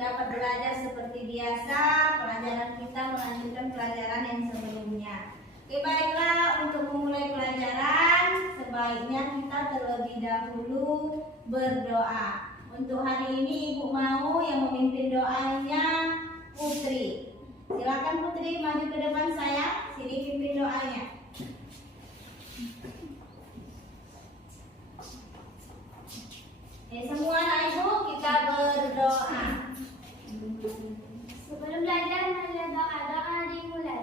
dapat belajar seperti biasa. Pelajaran kita melanjutkan pelajaran yang sebelumnya. Oke, baiklah, untuk memulai pelajaran sebaiknya kita terlebih dahulu berdoa. Untuk hari ini Ibu mau yang memimpin doanya Putri. Silakan Putri maju ke depan saya. Sini pimpin doanya. Semua anak ibu kita berdoa. Sebelum belajar, marilah doa dimulai.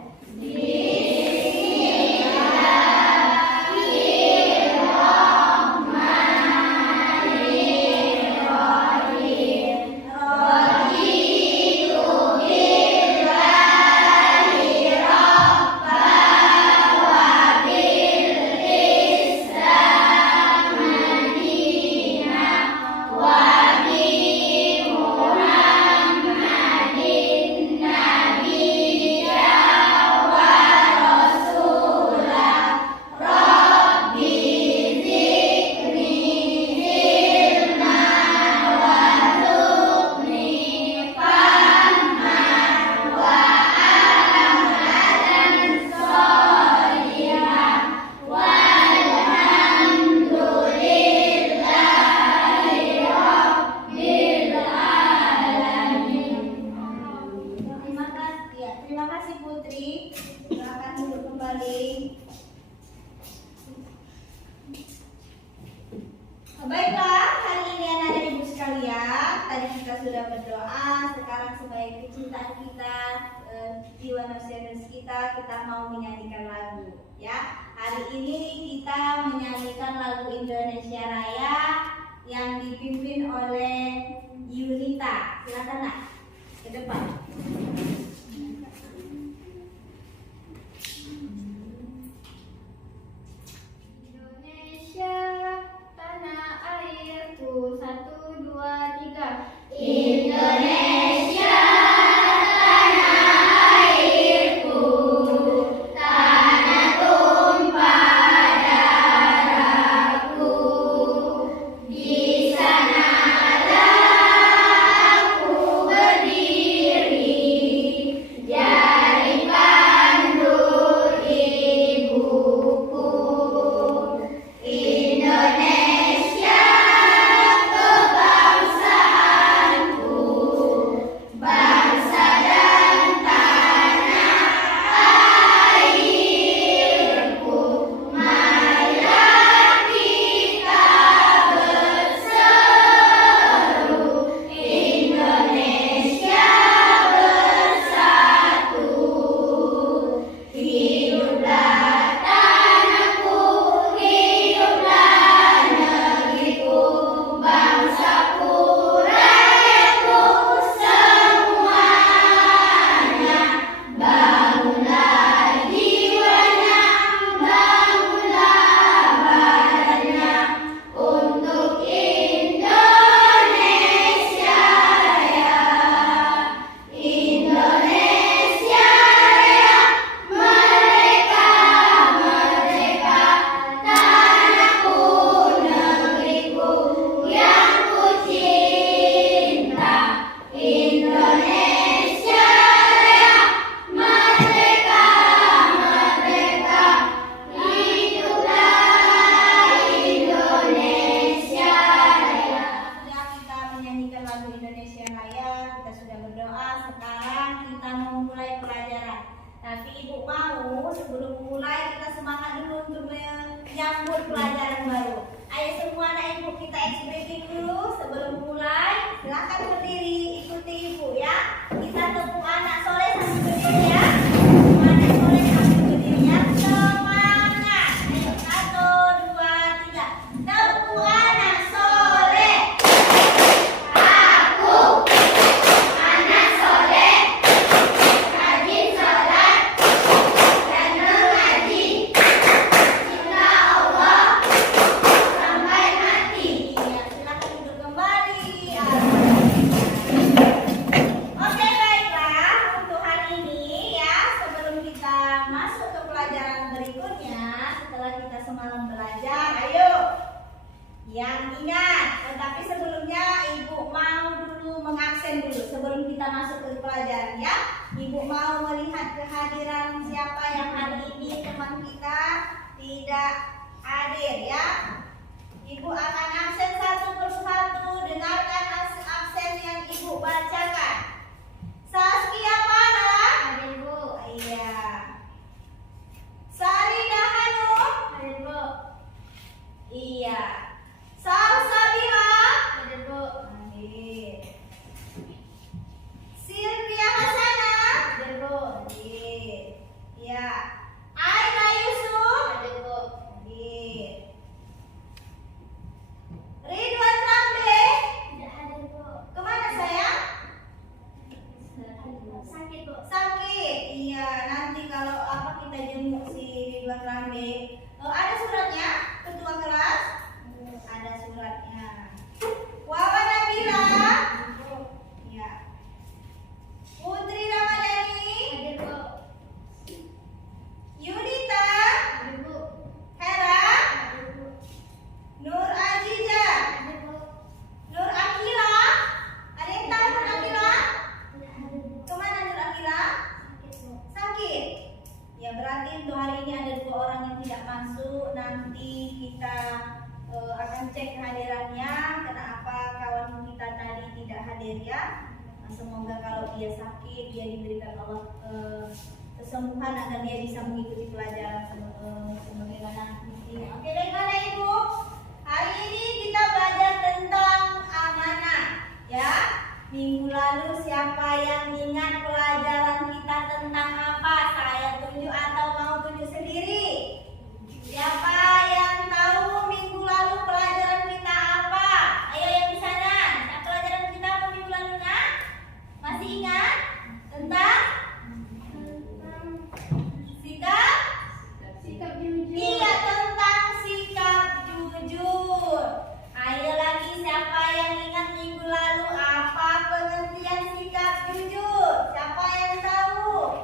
Baiklah, hari ini anak-anak ibu sekalian, tadi kita sudah berdoa. Sekarang sebagai kecintaan kita, jiwa nasionalis kita mau menyanyikan lagu. Ya, hari ini kita menyanyikan lagu Indonesia Raya yang dipimpin oleh Yunita. Silakan nak, ke depan. Satu, dua, tiga. Indonesia tanah airku, tanah tumpah darahku. Di sanalah aku berdiri, jadi pandu ibuku. Indonesia sebelum mulai kita semangat dulu untuk menyambut pelajaran baru. Ayo semua anak ibu kita ekspresi dulu sebelum mulai. Silakan berdiri, ikuti ibu ya. Kita tepuk anak soleh sambil berdiri ya. Anak soleh sambil berdiri ya. Semangat. Ayo 1, 2, 3. Tepuk anak soleh. aku anak soleh, rajin sholat dan mengaji, cinta Allah sampai mati. Iya, silakan duduk kembali. sebelum kita masuk ke pelajaran ya. Ibu mau melihat kehadiran siapa yang hari ini teman kita tidak hadir ya. Ibu akan absen satu persatu. Dengarkan absen yang ibu bacakan. Saskia Farah. Hadir, Bu. Iya. Saridah Hanum. Hadir, Bu. Iya. Salsabila. Hadir, Bu. Hadir. Sylvia Hasanah. Hadir, Bu. Hadir. Iya. Aina Yusuf. Hadir, Bu. Hadir. Ridwan Rambe. Tidak hadir, Bu. Kemana sayang? Sakit, Bu. Sakit. Iya, nanti kalau apa kita jenguk si Ridwan Rambe. Ada suratnya, ketua kelas? Ada suratnya. Wawan Nabila. Iya. Putri Ramadhani. Hadir, Bu. Yunita. Hadir, Bu. Hera. Hadir, Bu. Nur Aziza. Hadir, Bu. Nur Akila. Ada yang tahu Nur Akila? Tidak hadir, Bu. Kemana Nur Akila? Sakit, Bu. Sakit. Ya berarti untuk hari ini ada 2 orang yang tidak masuk. Nanti kita akan cek kehadirannya. Kenapa kawan kita tadi tidak hadir ya? Semoga kalau dia sakit dia diberikan Allah kesembuhan agar dia bisa mengikuti pelajaran sebagaimana mestinya. Oke, baiklah Ibu. Hari ini kita belajar tentang amanah ya. Minggu lalu siapa yang ingat pelajaran kita tentang apa? Saya tunjuk atau mau tunjuk sendiri? Siapa yang tahu minggu lalu pelajaran kita apa? Ayo yang di sana. Nah, pelajaran kita apa minggu lalunya? Masih ingat? Tentang sikap? Sikap jujur. Iya, tentang sikap jujur. Ayo lagi, siapa yang ingat minggu lalu apa pengertian sikap jujur? Siapa yang tahu?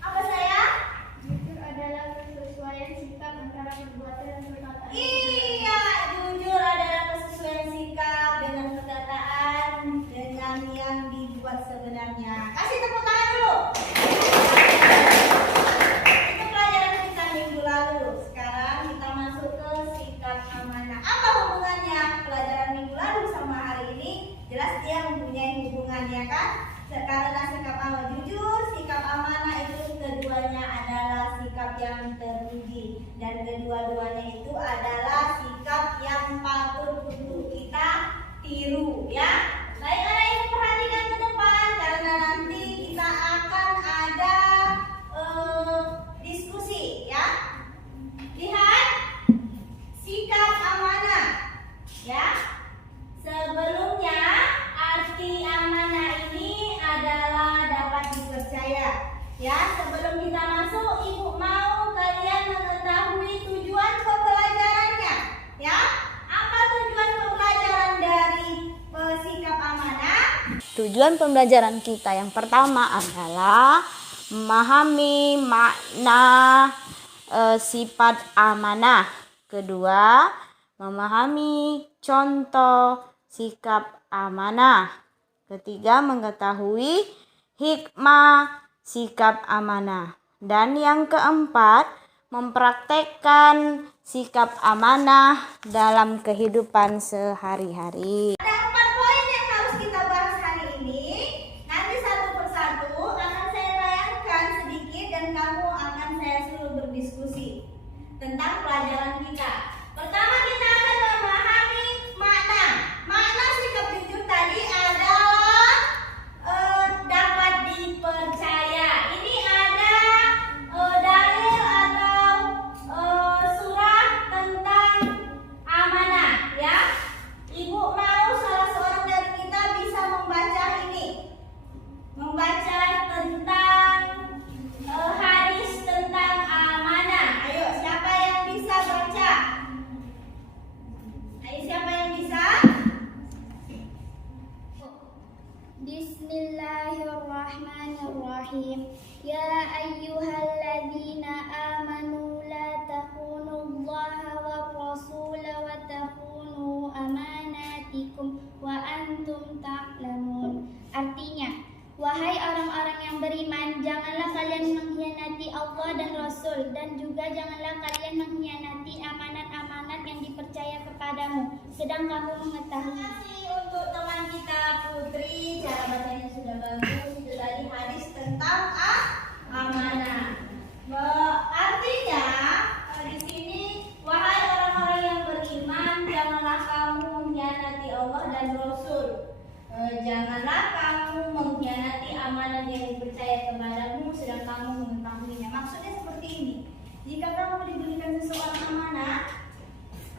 Apa saya? Jujur adalah kesesuaian sikap antara perbuatan dan perkataan. Iya, jujur adalah kesesuaian sikap dengan perkataan dengan yang dibuat sebenarnya. Kasih tepuk tangan dulu. Itu pelajaran kita minggu lalu. Sekarang kita masuk ke sikap amanah. Apa hubungannya pelajaran minggu lalu sama hari ini? Jelas dia mempunyai hubungannya kan? Karena sikap amanah jujur, sikap amanah itu keduanya adalah sikap yang terpuji dan kedua-duanya itu adalah sikap yang patut untuk kita tiru ya. Baiklah Ibu, perhatikan ke depan karena nanti kita akan ada diskusi ya. Lihat sikap amanah ya. Sebelumnya arti amanah ini adalah dapat dipercaya ya. Sebelum kita masuk, Ibu mau kalian mengetahui tujuan pembelajarannya ya. Apa tujuan pembelajaran dari sikap amanah? Tujuan pembelajaran kita yang pertama adalah memahami makna sifat amanah. Kedua, memahami contoh sikap amanah. Ketiga, mengetahui hikmah sikap amanah. Dan yang keempat, mempraktekkan sikap amanah dalam kehidupan sehari-hari. Ada 4 poin yang harus kita bahas hari ini. Nanti satu persatu akan saya tayangkan sedikit dan kamu akan saya suruh berdiskusi tentang pelajaran kita. Pertama kita akan memahami makna. Makna sikap jujur tadi adalah dapat dipercaya. Ini ada dalil atau surah tentang amanah ya. Ibu mau salah seorang dari kita bisa membaca ini. Membaca tentang hadis tentang amanah. Ayo, siapa yang bisa baca? Ayo, siapa yang bisa? Bismillahirrahmanirrahim. Ya ayyuhalladzina amanu la takhunu-Allaha war rasula wa takhunu amanatikum wa antum ta'lamun. Artinya, Wahai orang-orang yang beriman, janganlah kalian mengkhianati Allah dan Rasul, dan juga janganlah kalian mengkhianati amanat-amanat yang dipercaya kepadamu, sedang kamu mengetahui. Terima kasih untuk teman kita Putri, cara bacanya sudah bagus. Itu tadi hadis tentang amanah. Artinya di sini, wahai orang-orang yang beriman, janganlah kamu mengkhianati Allah dan Rasul. Janganlah kamu mengkhianati amanah yang dipercaya kepadamu, sedang kamu mengetahuinya. Maksudnya seperti ini: jika kamu diberikan seseorang amanah,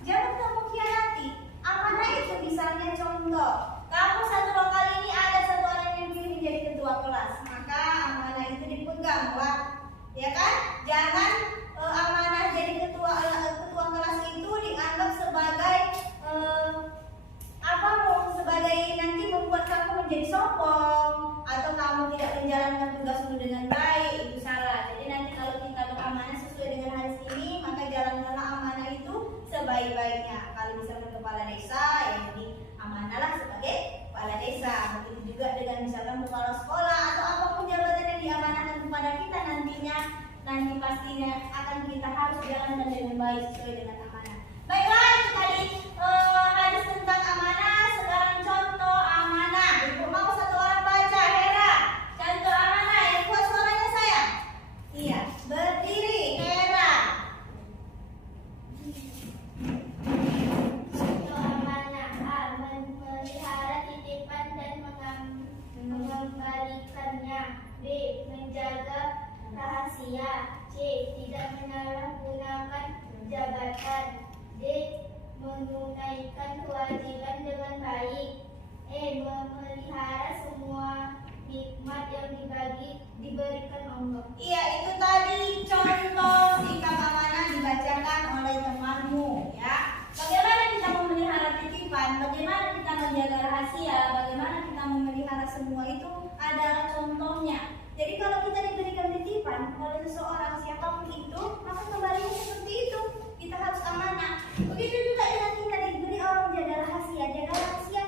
jangan kamu khianati. Amanah itu misalnya contoh, kamu satu lokal ini ada satu orang yang dipilih menjadi ketua kelas, maka amanah itu dipegang, Pak. Ya kan? Jangan amanah jadi ketua kelas itu dianggap sebagai sebagai nanti membuat kamu menjadi sombong atau kamu tidak menjalankan tugasmu dengan baik. Itu salah. Jadi nanti kalau kita beramanah sesuai dengan hadis ini, maka jalankanlah amanah itu sebaik-baiknya. Kalau misalkan kepala desa, ya jadi amanahlah sebagai kepala desa. Begitu juga dengan misalkan kepala sekolah atau apapun jabatan yang diamanahkan kepada kita nantinya, nanti pastinya akan kita harus jalankan dengan baik sesuai dengan amanah. Baiklah, itu tadi hadis tentang amanah. Sekarang contoh amanah. Ibu mau satu orang baca, Hera. Contoh amanah yang kuat suaranya sayang. Iya, berdiri, Hera. Contoh amanah A. Memelihara titipan dan mengembalikannya. B. Menjaga rahasia. C. Tidak menyalahgunakan jabatan. D. Menunaikan kewajiban dengan baik. E. Memelihara semua nikmat yang diberikan Allah. Iya, itu tadi contoh sikap amanah dibacakan oleh temanmu, ya. Bagaimana kita memelihara titipan, bagaimana kita menjaga rahasia, bagaimana kita memelihara semua itu adalah contohnya. Jadi kalau kita diberikan titipan oleh seseorang siapapun itu, maka kembalinya seperti itu. Kita harus amanah. Begitu juga dengan kita diberi orang jaga rahasia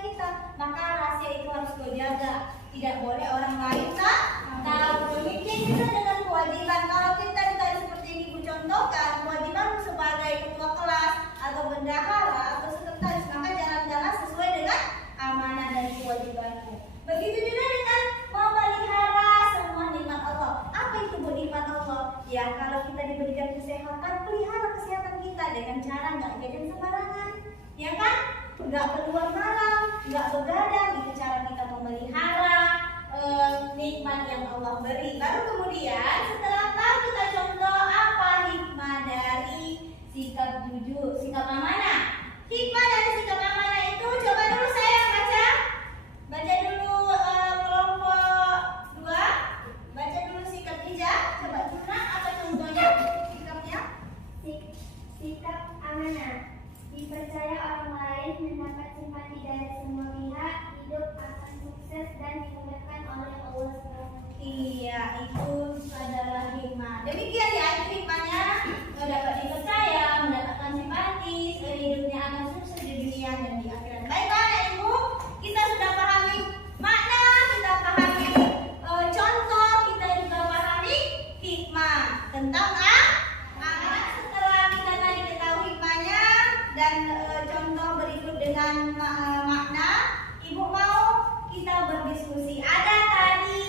kita, maka rahasia itu harus kau jaga. Tidak boleh orang lain tahu. Demikian juga dengan kewajiban. Kalau kita ditanya seperti ini, Ibu contohkan kewajiban sebagai ketua kelas atau bendahara atau sekretaris, maka jalan-jalan sesuai dengan amanah dan kewajibanmu. Begitu juga dengan memelihara semua nikmat Allah. Apa itu nikmat Allah? Ya, kalau kita diberikan kesehatan, pelihara kesehatan kita dengan cara nggak jajan sembarangan, ya kan? Nggak keluar malam, nggak begadang. Itu cara kita memelihara nikmat yang Allah beri. Baru kemudian setelah tahu kita contoh apa hikmah dari sikap jujur, sikap amanah. Hikmah dari sikap amanah itu, coba dulu saya baca dulu kelompok 2. Baca dulu sikap hijab. Coba gimana? Apa contohnya sikapnya? Sikap amanah. Dipercaya orang lain, mendapat simpati dari semua pihak, hidup akan sukses dan dimudahkan oleh Allah SWT. Iya, itu adalah hikmah. Demikian ya, itu hikmahnya. Dapat dipercaya, mendapatkan simpati, hidupnya akan sukses di dunia dan di akhirat. Baiklah, Anak Ibu, kita sudah pahami makna, kita pahami contoh, kita juga pahami hikmah tentang amanah. Setelah kita tadi ketahui hikmahnya dan contoh berikut dengan makna, Ibu mau kita berdiskusi. Ada tadi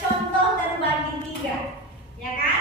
contoh terbagi 3, ya kan?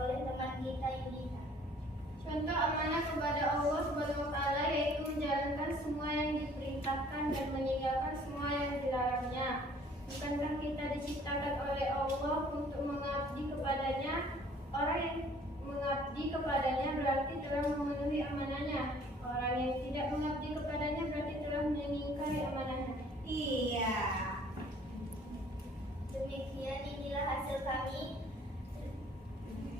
oleh teman kita Yudita. Contoh amanah kepada Allah Subhanahu wa taala yaitu menjalankan semua yang diperintahkan dan meninggalkan semua yang dilarangnya. Bukankah kita diciptakan oleh Allah untuk mengabdi kepadanya? Orang yang mengabdi kepadanya berarti telah memenuhi amanahnya. Orang yang tidak mengabdi kepadanya berarti telah mengingkari amanahnya. Iya. Demikian inilah hasil kami.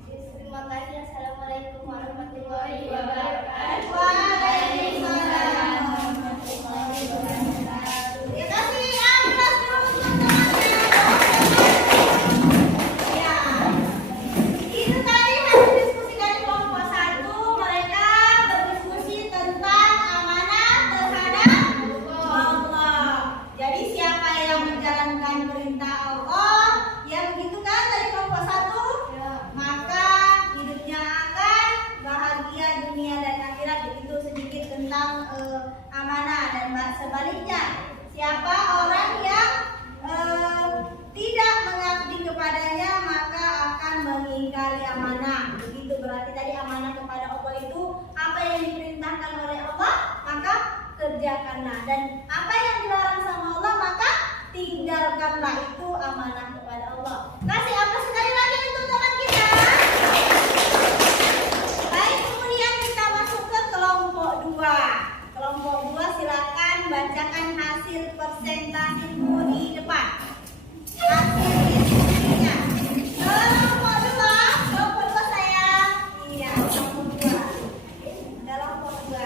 Terima kasih. Assalamualaikum warahmatullahi wabarakatuh. Waalaikumsalam warahmatullahi wabarakatuh. Ya kasih aplaus dulu teman-teman. Ya. Itu tadi hasil diskusi dari kelompok 1. Mereka berdiskusi tentang amanah terhadap Allah. Jadi siapa yang menjalankan perintah Allah, yang begitu kan dari kelompok 1, maka hidupnya akan bahagia dunia dan akhirat. Begitu sedikit tentang amanah. Dan sebaliknya, siapa orang yang tidak mengabdi kepadanya maka akan mengingkari amanah. Begitu berarti tadi amanah kepada Allah itu apa yang diperintahkan oleh Allah maka kerjakanlah, dan apa yang dilarang sama Allah maka tinggalkanlah. Itu amanah kepada Allah. Kasih apa sekali lagi untuk teman kita. Baik, kemudian kita masuk ke kelompok 2. Kelompok 2 silakan bacakan hasil presentasimu di depan. Hasil diskusinya. Kelompok 2 saya. Iya, kelompok 2. Kelompok 2.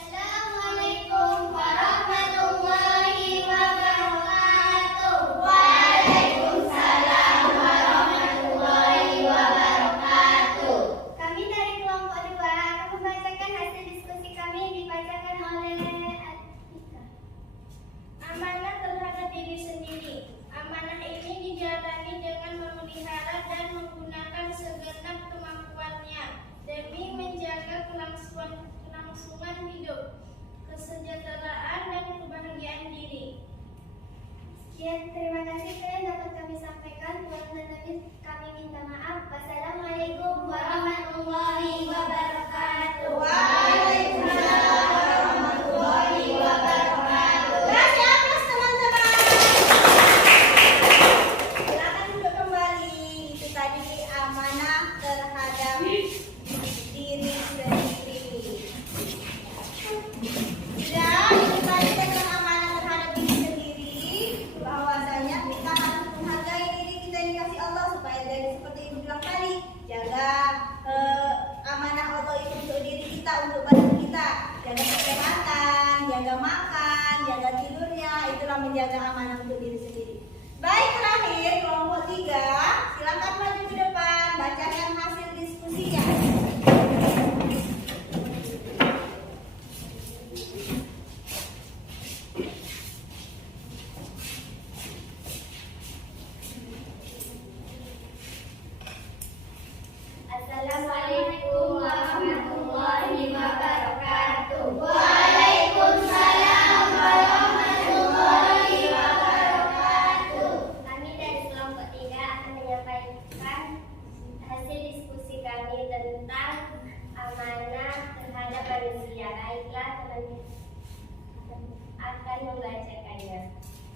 Assalamualaikum warahmatullahi wabarakatuh. Waalaikumsalam warahmatullahi wabarakatuh. Kami dari kelompok 2 akan membacakan hasil diskusi kami yang dibacakan oleh Atika. Amanah terhadap diri sendiri. Amanah ini dijalani dengan memelihara dan menggunakan segenap kemampuannya demi menjaga kelangsungan hidup, kesejahteraan dan kebahagiaan diri. Sekian, terima kasih yang dapat kami sampaikan. Kurang dan lebih kami minta maaf. Wassalamualaikum warahmatullahi wabarakatuh. Waalaikumsalam warahmatullahi wabarakatuh. Kasih aplaus teman-teman. Silakan duduk kembali. Itu tadi amanah terhadap diri sendiri. Ya, itu tadi tentang amanah terhadap diri sendiri, bahwasanya kita harus menghargai diri kita yang dikasih Allah supaya jadi seperti ibu bilang tadi, jaga amanah Allah itu untuk diri kita, untuk badan kita, jaga kesehatan, jaga makan, jaga tidurnya, itulah menjaga amanah untuk diri sendiri. Baik, terakhir kelompok 3, silakan maju ke depan, bacakan hasil diskusinya. Assalamualaikum warahmatullahi wabarakatuh. Waalaikumsalam warahmatullahi wabarakatuh. Kami dari kelompok 3 akan menyampaikan hasil diskusi kami tentang amanah terhadap manusia. Baiklah, teman akan membacakannya.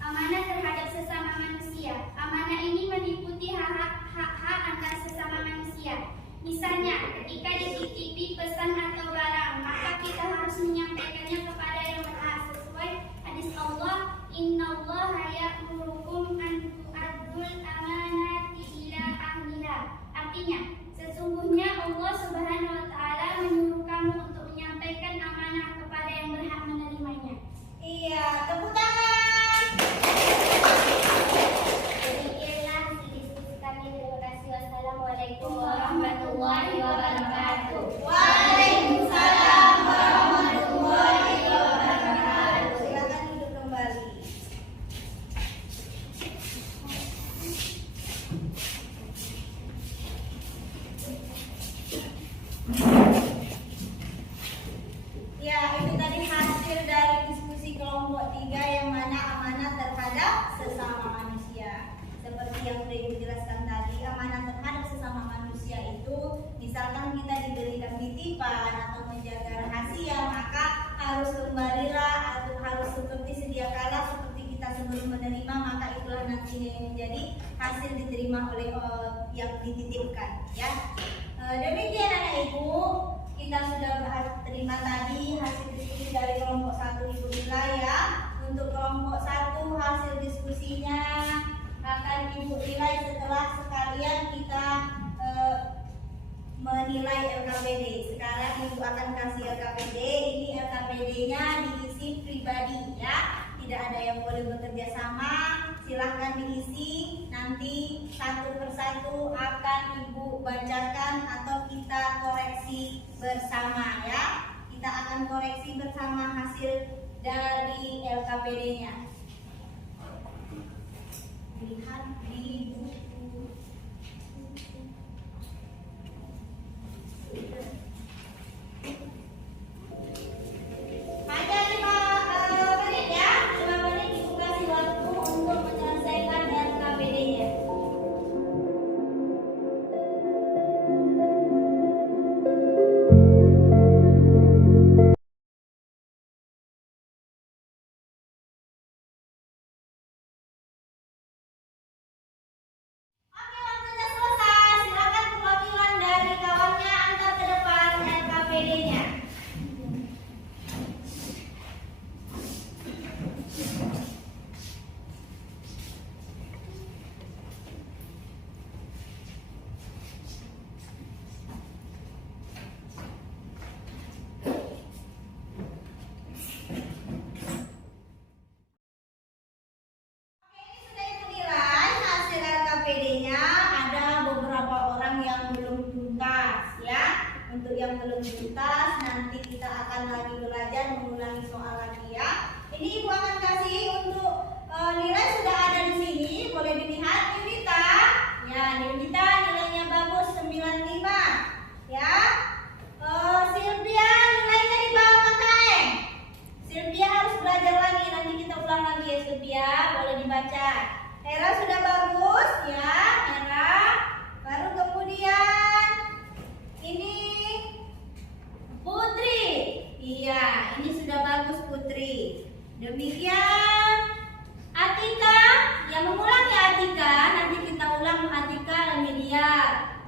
Amanah terhadap sesama manusia. Amanah ini meliputi hak-hak antar sesama manusia. Misalnya, ketika dititipi pesan atau barang, maka kita harus menyampaikannya kepada yang berhak sesuai hadis Allah, Innallaha ya'murukum an tu'addul amanati ila ahliha. Artinya, sesungguhnya Allah Subhanahu wa taala menyuruh kamu untuk menyampaikan amanah kepada yang berhak ini menjadi hasil diterima oleh yang dititipkan ya. Demikian anak ibu, kita sudah terima tadi hasil diskusi dari kelompok 1 Ibu Nila ya. Untuk kelompok 1 hasil diskusinya akan Ibu nilai setelah sekalian kita menilai LKPD. Sekarang Ibu akan kasih LKPD. Ini LKPD-nya diisi pribadi ya. Tidak ada yang boleh bekerja sama. Silahkan diisi. Nanti satu persatu akan Ibu bacakan atau kita koreksi bersama ya. Kita akan koreksi bersama hasil dari LKPD-nya. Lihat di buku. Hanya 5 menit ya, 5 menit Ibu kasih waktu untuk menyelesaikan LKPD-nya. Oke, waktunya selesai. Silakan perwakilan dari kawannya antar ke depan LKPD-nya. Sudah Ibu nilai hasil LKPD-nya. Ada beberapa orang yang belum tuntas ya. Untuk yang belum tuntas nanti kita akan lagi belajar mengulangi soal lagi ya. Ini Ibu akan kasih untuk nilai sudah ada di sini. Boleh dilihat Yunita. Ya, Yunita nilainya bagus 95 ya. Sylvia nilainya di bawah KKM. Sylvia harus belajar lagi, nanti kita ulang lagi ya Sylvia, boleh dibaca. Hera sudah bagus ya, Hera. Baru kemudian ini Putri. Iya, ini sudah bagus Putri. Demikian Atika, yang mengulang ya Atika, nanti kita ulang Atika dan Media.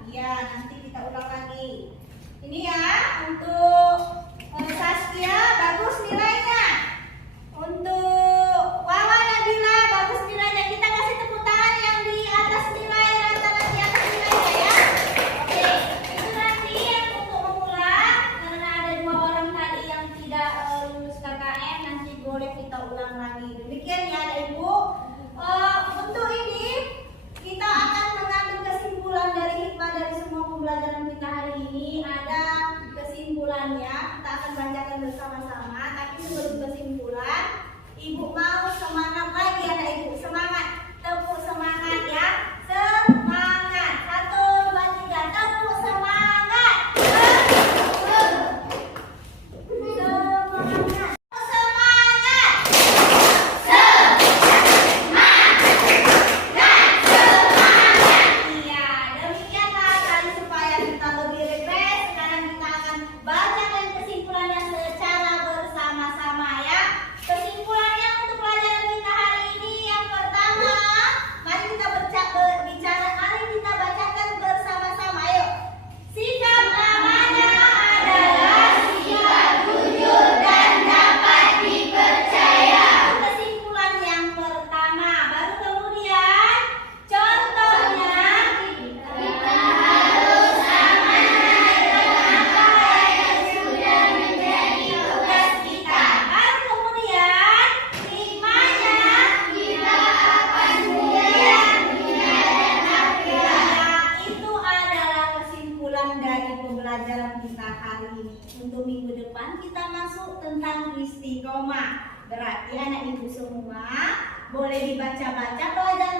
Iya, nanti kita ulang lagi. Ini ya untuk Saskia bagus nilainya. Untuk Wawa Nabila bagus nilainya. Kita kasih tepuk tangan yang di atas nilai rata-rata di atas nilainya ya. Oke, itu nanti yang untuk mengulang karena ada 2 orang tadi yang tidak lulus KKM, nanti boleh kita ulang lagi. Demikian ya Ibu. Untuk ini kita akan mengambil kesimpulan dari hikmah dari semua pembelajaran kita hari ini. Ada kesimpulannya, kita akan bacakan bersama-sama. Tapi sebelum kesimpulan, Ibu mau semangat lagi anak Ibu. Semangat, tepuk semangat ya. Semangat. 1, 2, 3, tepuk semangat. Semangat. Iya, demikianlah tadi supaya kita lebih refresh. Sekarang kita akan bacakan kesimpulannya secara bersama-sama ya. Kesimpulannya untuk pelajaran kita hari ini yang pertama, mari kita bacakan bersama-sama. Ayo. Sikap amanah adalah sikap jujur dan dapat dipercaya. Kesimpulan yang pertama. Baru kemudian contohnya kita harus amanah dengan apa yang sudah menjadi tugas kita. Baru kemudian hikmahnya kita akan mulia dunia dan akhirat. Itu adalah kesimpulan dari pembelajaran kita hari ini. Untuk minggu depan kita masuk tentang istiqomah. Berarti anak ibu semua boleh dibaca-baca pelajaran